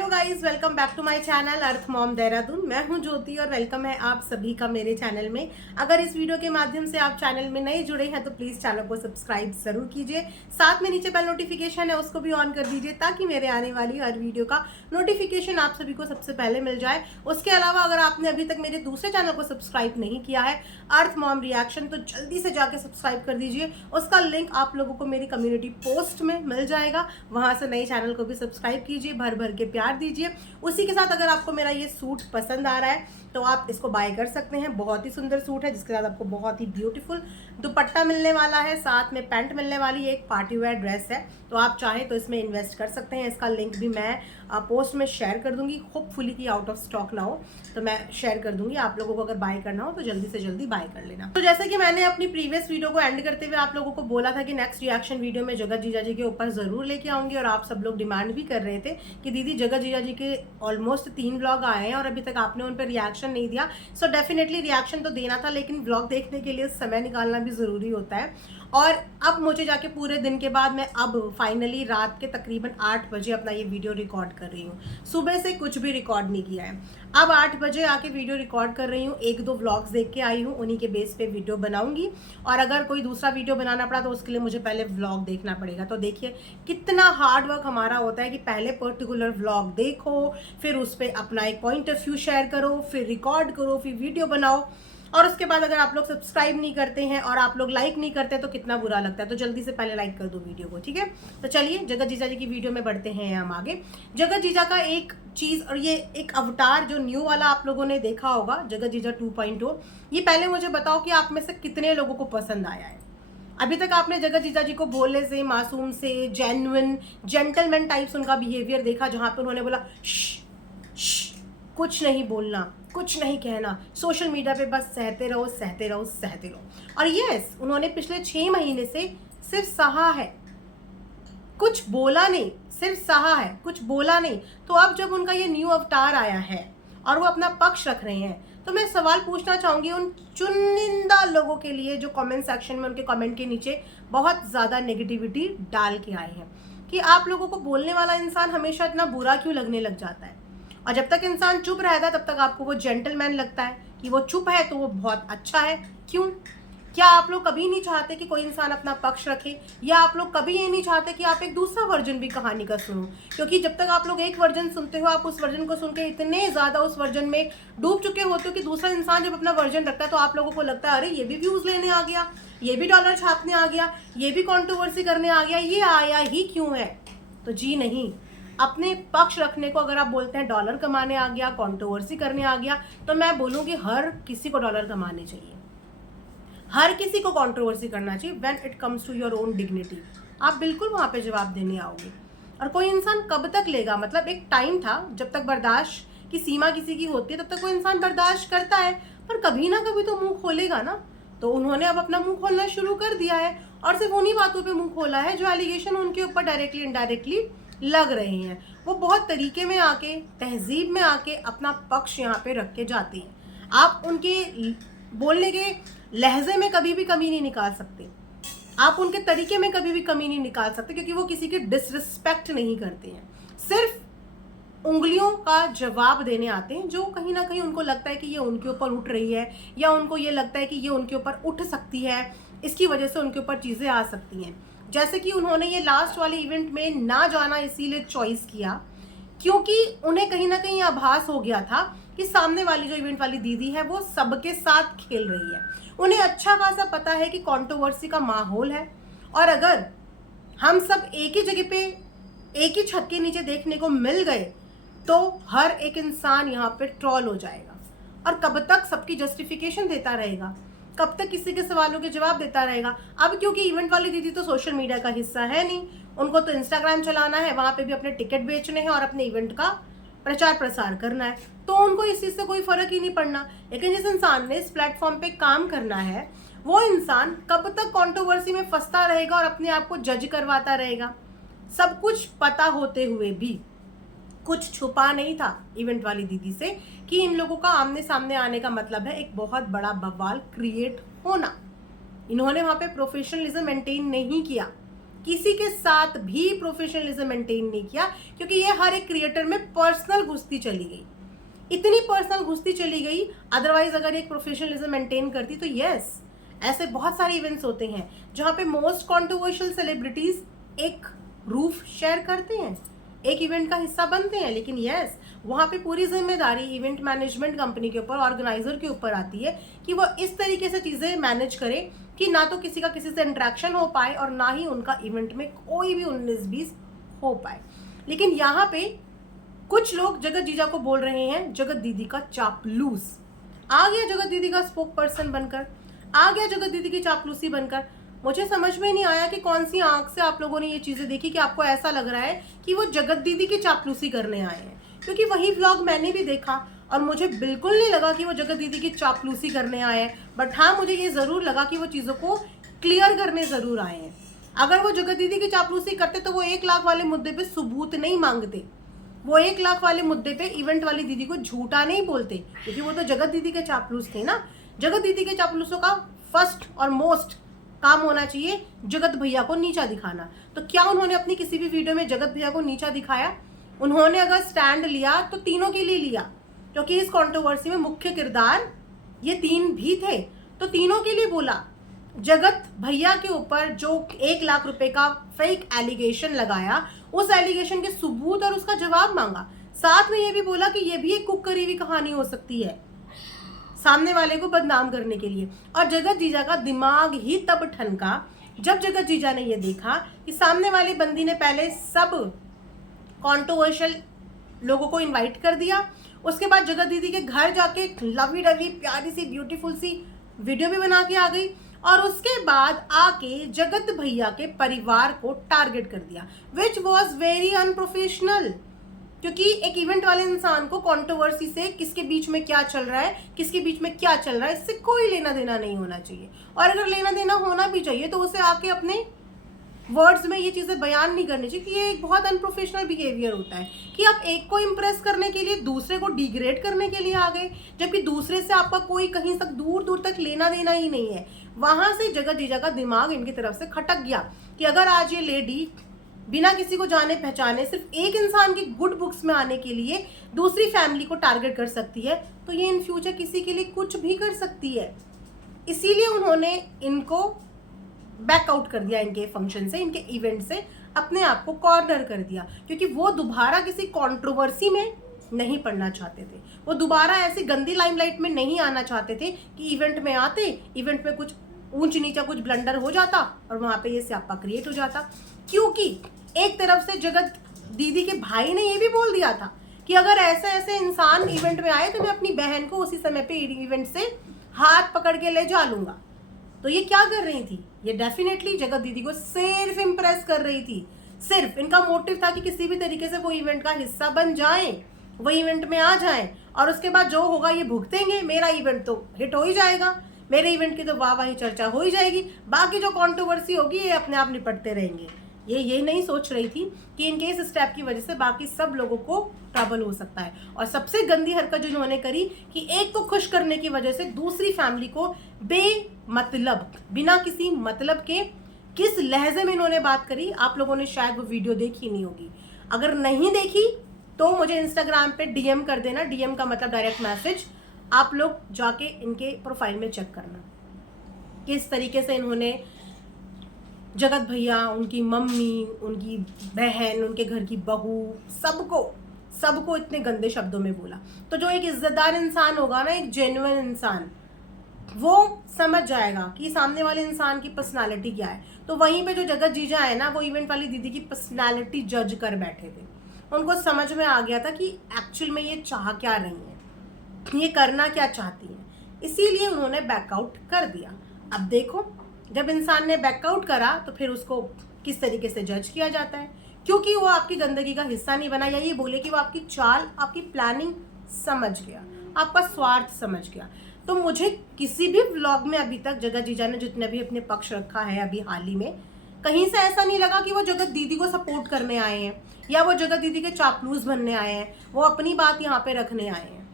Hello guys, welcome back to my channel earth mom Dehradun. मैं हूं ज्योति और वेलकम है आप सभी का मेरे चैनल में। अगर इस वीडियो के माध्यम से आप चैनल में नए जुड़े हैं तो प्लीज चैनल को सब्सक्राइब जरूर कीजिए। साथ में नीचे बेल नोटिफिकेशन है उसको भी ऑन कर दीजिए ताकि मेरे आने वाली हर वीडियो का नोटिफिकेशन आप सभी को सबसे पहले मिल जाए। उसके अलावा अगर आपने अभी तक मेरे दूसरे चैनल को सब्सक्राइब नहीं किया है अर्थ मॉम रिएक्शन, तो जल्दी से जाके सब्सक्राइब कर दीजिए। उसका लिंक आप लोगों को मेरी कम्युनिटी पोस्ट में मिल जाएगा, वहां से नए चैनल को भी सब्सक्राइब कीजिए, भर भर के प्यार दीजिए। उसी के साथ अगर आपको मेरा ये सूट पसंद आ रहा है तो आप इसको बाय कर सकते हैं। बहुत ही सुंदर सूट है जिसके साथ आपको बहुत ही ब्यूटीफुल दुपट्टा मिलने वाला है, साथ में पैंट मिलने वाली है, एक पार्टी वेयर ड्रेस है। तो आप चाहें तो इसमें इन्वेस्ट कर सकते हैं। इसका लिंक भी मैं पोस्ट में शेयर कर दूंगी। होपफुली कि आउट ऑफ स्टॉक ना हो तो मैं शेयर कर दूंगी। आप लोगों को अगर बाय करना हो तो जल्दी से जल्दी बाय कर लेना। तो जैसे कि मैंने अपनी प्रीवियस वीडियो को एंड करते हुए आप लोगों को बोला था कि नेक्स्ट रिएक्शन वीडियो में जगत जीजा जी के ऊपर जरूर लेके आऊंगी, और आप सब लोग डिमांड भी कर रहे थे कि दीदी जगत जीजा जी के ऑलमोस्ट 3 व्लॉग आए हैं और अभी तक आपने उन पर रिएक्शन नहीं दिया। सो डेफिनेटली रिएक्शन तो देना था, लेकिन व्लॉग देखने के लिए समय निकालना भी जरूरी होता है। और अब मुझे जाके पूरे दिन के बाद मैं अब फाइनली रात के तकरीबन 8 बजे अपना ये वीडियो रिकॉर्ड कर रही हूँ। सुबह से कुछ भी रिकॉर्ड नहीं किया है। अब 8 बजे आके वीडियो रिकॉर्ड कर रही हूँ। 1-2 व्लॉग्स देख के आई हूँ, उन्हीं के बेस पे वीडियो बनाऊंगी। और अगर कोई दूसरा वीडियो बनाना पड़ा तो उसके लिए मुझे पहले व्लॉग देखना पड़ेगा। तो देखिए कितना हार्ड वर्क हमारा होता है कि पहले पर्टिकुलर व्लॉग देखो, फिर उस पर अपना एक पॉइंट ऑफ व्यू शेयर करो, फिर रिकॉर्ड करो, फिर वीडियो बनाओ। और उसके बाद अगर आप लोग सब्सक्राइब नहीं करते हैं और आप लोग लाइक नहीं करते तो कितना बुरा लगता है। तो जल्दी से पहले लाइक कर दो वीडियो को, ठीक है। तो चलिए जगत जीजा जी की वीडियो में बढ़ते हैं हम आगे। जगत जीजा का एक चीज, और ये एक अवतार जो न्यू वाला आप लोगों ने देखा होगा जगत जीजा 2.0, ये पहले मुझे बताओ कि आप में से कितने लोगों को पसंद आया है। अभी तक आपने जगत जीजा जी को भोले से, मासूम से, जेन्युइन, जेंटलमैन टाइप्स उनका बिहेवियर देखा, जहां पे उन्होंने बोला कुछ नहीं बोलना, कुछ नहीं कहना, सोशल मीडिया पे बस सहते रहो सहते रहो सहते रहो। और यस, उन्होंने पिछले 6 महीने से सिर्फ सहा है, कुछ बोला नहीं, सिर्फ सहा है, कुछ बोला नहीं। तो अब जब उनका ये न्यू अवतार आया है और वो अपना पक्ष रख रहे हैं, तो मैं सवाल पूछना चाहूंगी उन चुनिंदा लोगों के लिए जो कमेंट सेक्शन में उनके कमेंट के नीचे बहुत ज़्यादा नेगेटिविटी डाल के आए हैं कि आप लोगों को बोलने वाला इंसान हमेशा इतना बुरा क्यों लगने लग जाता है। और जब तक इंसान चुप रहता है तब तक आपको वो जेंटलमैन लगता है कि वो चुप है तो वो बहुत अच्छा है। क्यों? क्या आप लोग कभी नहीं चाहते कि कोई इंसान अपना पक्ष रखे, या आप लोग कभी ये नहीं चाहते कि आप एक दूसरा वर्जन भी कहानी का सुनो? क्योंकि जब तक आप लोग एक वर्जन सुनते हो, आप उस वर्जन को सुन के इतने ज़्यादा उस वर्जन में डूब चुके होते हो कि दूसरा इंसान जब अपना वर्जन रखता है तो आप लोगों को लगता है अरे ये भी व्यूज़ लेने आ गया, ये भी डॉलर छापने आ गया, ये भी कॉन्ट्रोवर्सी करने आ गया, ये आया ही क्यों है? तो जी नहीं, अपने पक्ष रखने को अगर आप बोलते हैं डॉलर कमाने आ गया, कंट्रोवर्सी करने आ गया, तो मैं बोलूँगी हर किसी को डॉलर कमाने चाहिए, हर किसी को कंट्रोवर्सी करना चाहिए। When it comes to your own dignity, आप बिल्कुल वहाँ पे जवाब देने आओगे। और कोई इंसान कब तक लेगा? मतलब एक टाइम था जब तक बर्दाश्त की सीमा किसी की होती है तब तक कोई इंसान बर्दाश्त करता है, पर कभी ना कभी तो मुंह खोलेगा ना। तो उन्होंने अब अपना मुंह खोलना शुरू कर दिया है, और सिर्फ उन्हीं बातों पे मुंह खोला है जो एलिगेशन उनके ऊपर डायरेक्टली इनडायरेक्टली लग रहे हैं। वो बहुत तरीके में आके, तहजीब में आके अपना पक्ष यहाँ पे रख के जाते हैं। आप उनके बोलने के लहजे में कभी भी कमी नहीं निकाल सकते, आप उनके तरीके में कभी भी कमी नहीं निकाल सकते, क्योंकि वो किसी की डिसरिस्पेक्ट नहीं करते हैं, सिर्फ उंगलियों का जवाब देने आते हैं जो कहीं ना कहीं उनको लगता है कि ये उनके ऊपर उठ रही है, या उनको ये लगता है कि ये उनके ऊपर उठ सकती है, इसकी वजह से उनके ऊपर चीज़ें आ सकती हैं। जैसे कि उन्होंने ये लास्ट वाले इवेंट में ना जाना इसीलिए चॉइस किया क्योंकि उन्हें कहीं ना कहीं आभास हो गया था कि सामने वाली जो इवेंट वाली दीदी है वो सबके साथ खेल रही है। उन्हें अच्छा खासा पता है कि कंट्रोवर्सी का माहौल है, और अगर हम सब एक ही जगह पे एक ही छत के नीचे देखने को मिल गए तो हर एक इंसान यहाँ पे ट्रोल हो जाएगा। और कब तक सबकी जस्टिफिकेशन देता रहेगा, कब तक किसी के सवालों के जवाब देता रहेगा? अब क्योंकि इवेंट वाली दीदी तो सोशल मीडिया का हिस्सा है नहीं, उनको तो इंस्टाग्राम चलाना है, वहाँ पे भी अपने टिकट बेचने हैं और अपने इवेंट का प्रचार प्रसार करना है, तो उनको इस चीज़ से कोई फर्क ही नहीं पड़ना। लेकिन जिस इंसान ने इस प्लेटफॉर्म पे काम करना है वो इंसान कब तक कंट्रोवर्सी में फंसता रहेगा और अपने आप को जज करवाता रहेगा? सब कुछ पता होते हुए भी कुछ छुपा नहीं था इवेंट वाली दीदी से कि इन लोगों का आमने सामने आने का मतलब है एक बहुत बड़ा बवाल क्रिएट होना। इन्होंने वहाँ पे प्रोफेशनलिज्म मेंटेन नहीं किया, किसी के साथ भी प्रोफेशनलिज्म मेंटेन नहीं किया, क्योंकि ये हर एक क्रिएटर में पर्सनल घुसती चली गई, इतनी पर्सनल घुसती चली गई। अदरवाइज अगर एक प्रोफेशनलिज्म मेंटेन करती तो यस, ऐसे बहुत सारे इवेंट्स होते हैं जहाँ पे मोस्ट कॉन्ट्रोवर्शियल सेलिब्रिटीज एक रूफ शेयर करते हैं, एक इवेंट का हिस्सा बनते हैं, लेकिन यस वहाँ पे पूरी जिम्मेदारी इवेंट मैनेजमेंट कंपनी के ऊपर, ऑर्गेनाइजर के ऊपर आती है कि वो इस तरीके से चीज़ें मैनेज करे कि ना तो किसी का किसी से इंटरेक्शन हो पाए और ना ही उनका इवेंट में कोई भी 19-20 हो पाए। लेकिन यहाँ पे कुछ लोग जगत जीजा को बोल रहे हैं जगत दीदी का चापलूस। आ गया जगत दीदी का स्पोक पर्सन बनकर, आ गया जगत दीदी की चापलूसी बनकर। मुझे समझ में नहीं आया कि कौन सी आंख से आप लोगों ने ये चीज़ें देखी कि आपको ऐसा लग रहा है कि वो जगत दीदी की चापलूसी करने आए हैं, क्योंकि वही व्लॉग मैंने भी देखा और मुझे बिल्कुल नहीं लगा कि वो जगत दीदी की चापलूसी करने आए हैं। बट हाँ, मुझे ये ज़रूर लगा कि वो चीज़ों को क्लियर करने ज़रूर आए हैं। अगर वो जगत दीदी की चापलूसी करते तो वो 1 लाख वाले मुद्दे पे सबूत नहीं मांगते, वो 1 लाख वाले मुद्दे पे इवेंट वाली दीदी को झूठा नहीं बोलते, क्योंकि वो तो जगत दीदी के चापलूस थे ना। जगत दीदी के चापलूसों का फर्स्ट और मोस्ट काम होना चाहिए जगत भैया को नीचा दिखाना। तो क्या उन्होंने अपनी किसी भी वीडियो में जगत भैया को नीचा दिखाया? उन्होंने अगर स्टैंड लिया तो तीनों के लिए लिया, क्योंकि इस कंट्रोवर्सी में मुख्य किरदार ये 3 भी थे, तो तीनों के लिए बोला। जगत भैया के ऊपर जो 1 लाख रुपए का फेक एलिगेशन लगाया, उस एलिगेशन के सबूत और उसका जवाब मांगा। साथ में ये भी बोला कि ये भी एक कुक करी हुई कहानी हो सकती है सामने वाले को बदनाम करने के लिए। और जगत जीजा का दिमाग ही तब ठनका जब जगत जीजा ने ये देखा कि सामने वाली बंदी ने पहले सब कॉन्ट्रोवर्शियल लोगों को इनवाइट कर दिया, उसके बाद जगत दीदी के घर जाके लवी डवी प्यारी सी ब्यूटीफुल सी वीडियो भी बना के आ गई, और उसके बाद आके जगत भैया के परिवार को टारगेट कर दिया, विच वॉज वेरी अनप्रोफेशनल। क्योंकि एक इवेंट वाले इंसान को कंट्रोवर्सी से किसके बीच में क्या चल रहा है, किसके बीच में क्या चल रहा है, इससे कोई लेना देना नहीं होना चाहिए। और अगर लेना देना होना भी चाहिए तो उसे आके अपने वर्ड्स में ये चीज़ें बयान नहीं करनी चाहिए, कि ये एक बहुत अनप्रोफेशनल बिहेवियर होता है कि आप एक को इम्प्रेस करने के लिए दूसरे को डिग्रेड करने के लिए आ गए, जबकि दूसरे से आपका कोई कहीं तक दूर दूर तक लेना देना ही नहीं है। वहाँ से जगत जीजा का दिमाग इनकी तरफ से खटक गया कि अगर आज ये लेडी बिना किसी को जाने पहचाने सिर्फ एक इंसान की गुड बुक्स में आने के लिए दूसरी फैमिली को टारगेट कर सकती है, तो ये इन फ्यूचर किसी के लिए कुछ भी कर सकती है। इसीलिए उन्होंने इनको बैकआउट कर दिया, इनके फंक्शन से, इनके इवेंट से अपने आप को कॉर्नर कर दिया, क्योंकि वो दोबारा किसी कंट्रोवर्सी में नहीं पड़ना चाहते थे। वो दोबारा ऐसी गंदी लाइमलाइट में नहीं आना चाहते थे कि इवेंट में आते, इवेंट में कुछ ऊंच नीचा कुछ ब्लंडर हो जाता और वहाँ पे ये स्यापा क्रिएट हो जाता। क्योंकि एक तरफ से जगत दीदी के भाई ने ये भी बोल दिया था कि अगर ऐसे ऐसे इंसान इवेंट में आए तो मैं अपनी बहन को उसी समय पे इवेंट से हाथ पकड़ के ले जा लूंगा। तो ये क्या कर रही थी? ये डेफिनेटली जगत दीदी को सिर्फ इम्प्रेस कर रही थी। सिर्फ इनका मोटिव था कि किसी भी तरीके से वो इवेंट का हिस्सा बन जाएं, वो इवेंट में आ जाएं, और उसके बाद जो होगा ये भुगतेंगे। मेरा इवेंट तो हिट हो ही जाएगा, मेरे इवेंट की तो वाह चर्चा हो ही जाएगी, बाकी जो कंट्रोवर्सी होगी ये अपने आप निपटते रहेंगे। ये नहीं सोच रही थी कि इनके इस स्टेप की वजह से बाकी सब लोगों को ट्रबल हो सकता है। और सबसे गंदी हरकत जो इन्होंने करी कि एक को खुश करने की वजह से दूसरी फैमिली को बेमतलब, बिना किसी मतलब के, किस लहजे में इन्होंने बात करी, आप लोगों ने शायद वो वीडियो देखी नहीं होगी। अगर नहीं देखी तो मुझे इंस्टाग्राम पे डीएम कर देना, डीएम का मतलब डायरेक्ट मैसेज। आप लोग जाके इनके प्रोफाइल में चेक करना किस तरीके से इन्होंने जगत भैया, उनकी मम्मी, उनकी बहन, उनके घर की बहू, सबको इतने गंदे शब्दों में बोला। तो जो एक इज्जतदार इंसान होगा ना, एक जेन्युइन इंसान, वो समझ जाएगा कि सामने वाले इंसान की पर्सनालिटी क्या है। तो वहीं पे जो जगत जीजा है ना, वो इवेंट वाली दीदी की पर्सनालिटी जज कर बैठे थे। उनको समझ में आ गया था कि एक्चुअल में ये चाह क्या रही हैं, ये करना क्या चाहती हैं, इसीलिए उन्होंने बैकआउट कर दिया। अब देखो, जब इंसान ने बैकआउट करा तो फिर उसको किस तरीके से जज किया जाता है, क्योंकि वो आपकी गंदगी का हिस्सा नहीं बना, या ये बोले कि वो आपकी चाल, आपकी प्लानिंग समझ गया, आपका स्वार्थ समझ गया। तो मुझे किसी भी व्लॉग में अभी तक जगत जीजा ने जितने भी अपने पक्ष रखा है अभी हाल ही में, कहीं से ऐसा नहीं लगा कि वो जगत दीदी को सपोर्ट करने आए हैं या वो जगत दीदी के चापलूस बनने आए हैं। वो अपनी बात यहाँ पे रखने आए हैं,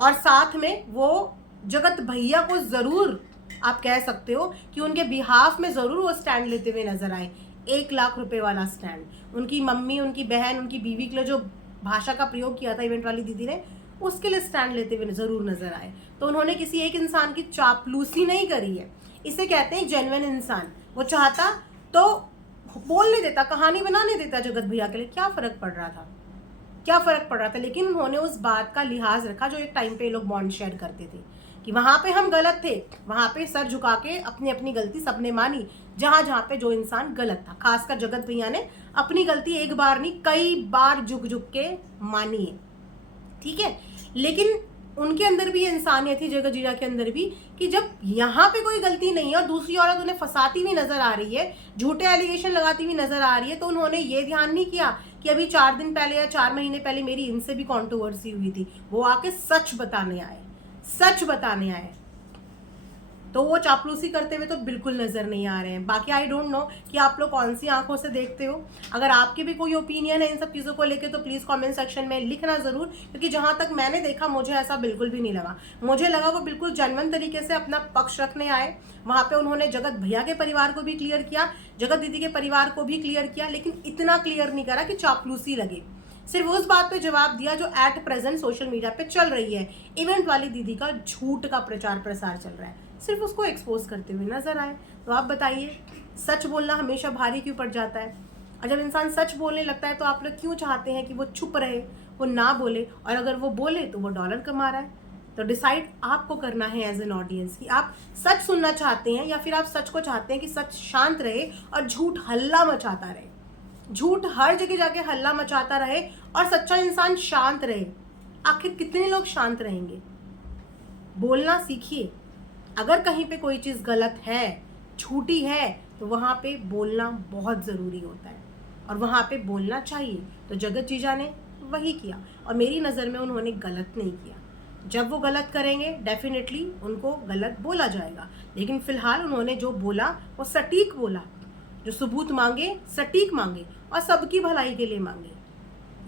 और साथ में वो जगत भैया को ज़रूर आप कह सकते हो कि उनके बिहाफ में ज़रूर वो स्टैंड लेते हुए नजर आए। 1 लाख रुपए वाला स्टैंड। उनकी मम्मी, उनकी बहन, उनकी बीवी के लिए जो भाषा का प्रयोग किया था इवेंट वाली दीदी ने, उसके लिए स्टैंड लेते हुए ज़रूर नजर आए। तो उन्होंने किसी एक इंसान की चापलूसी नहीं करी है, इसे कहते हैं जेन्युइन इंसान। वो चाहता तो बोलने देता, कहानी बनाने देता जगत भैया के लिए, क्या फ़र्क पड़ रहा था, क्या फ़र्क पड़ रहा था। लेकिन उन्होंने उस बात का लिहाज रखा जो एक टाइम पे लोग बॉन्ड शेयर करते थे कि वहाँ पे हम गलत थे, वहाँ पे सर झुका के अपनी अपनी गलती सबने मानी, जहाँ जहाँ पे जो इंसान गलत था। खासकर जगत भैया ने अपनी गलती एक बार नहीं कई बार झुक झुक के मानी है, ठीक है। लेकिन उनके अंदर भी इंसानियत थी, जगत जीजा के अंदर भी, कि जब यहाँ पे कोई गलती नहीं है और दूसरी औरत उन्हें फंसाती हुई नजर आ रही है, झूठे एलिगेशन लगाती हुई नजर आ रही है, तो उन्होंने ये ध्यान नहीं किया कि अभी 4 दिन पहले या 4 महीने पहले मेरी इनसे भी कॉन्ट्रोवर्सी हुई थी। वो आके सच बताने आए, सच बताने आए। तो वो चापलूसी करते हुए तो बिल्कुल नज़र नहीं आ रहे हैं। बाकी आई डोंट नो कि आप लोग कौन सी आंखों से देखते हो। अगर आपके भी कोई ओपिनियन है इन सब चीज़ों को लेके तो प्लीज़ कमेंट सेक्शन में लिखना ज़रूर, क्योंकि जहाँ तक मैंने देखा मुझे ऐसा बिल्कुल भी नहीं लगा। मुझे लगा वो बिल्कुल जेन्युइन तरीके से अपना पक्ष रखने आए। वहाँ पे उन्होंने जगत भैया के परिवार को भी क्लियर किया, जगत दीदी के परिवार को भी क्लियर किया, लेकिन इतना क्लियर नहीं करा कि चापलूसी लगे। सिर्फ उस बात पे जवाब दिया जो एट प्रेजेंट सोशल मीडिया पे चल रही है, इवेंट वाली दीदी का झूठ का प्रचार प्रसार चल रहा है, सिर्फ उसको एक्सपोज करते हुए नजर आए। तो आप बताइए, सच बोलना हमेशा भारी क्यों पड़ जाता है? और जब इंसान सच बोलने लगता है तो आप लोग क्यों चाहते हैं कि वो चुप रहे, वो ना बोले, और अगर वो बोले तो वो डॉलर कमा रहा है। तो डिसाइड आपको करना है एज एन ऑडियंस कि आप सच सुनना चाहते हैं या फिर आप सच को चाहते हैं कि सच शांत रहे और झूठ हल्ला मचाता रहे, झूठ हर जगह जाके हल्ला मचाता रहे और सच्चा इंसान शांत रहे। आखिर कितने लोग शांत रहेंगे? बोलना सीखिए। अगर कहीं पे कोई चीज़ गलत है, झूठी है, तो वहाँ पे बोलना बहुत ज़रूरी होता है और वहाँ पे बोलना चाहिए। तो जगत जीजा ने वही किया और मेरी नज़र में उन्होंने गलत नहीं किया। जब वो गलत करेंगे डेफिनेटली उनको गलत बोला जाएगा, लेकिन फ़िलहाल उन्होंने जो बोला वो सटीक बोला, जो सबूत मांगे सटीक मांगे और सबकी भलाई के लिए मांगे,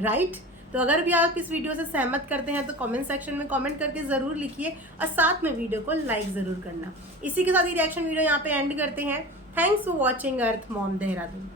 राइट। तो अगर भी आप इस वीडियो से सहमत करते हैं तो कमेंट सेक्शन में कमेंट करके ज़रूर लिखिए और साथ में वीडियो को लाइक ज़रूर करना। इसी के साथ ये रिएक्शन वीडियो यहाँ पे एंड करते हैं। Thanks for watching earth mom Dehradun.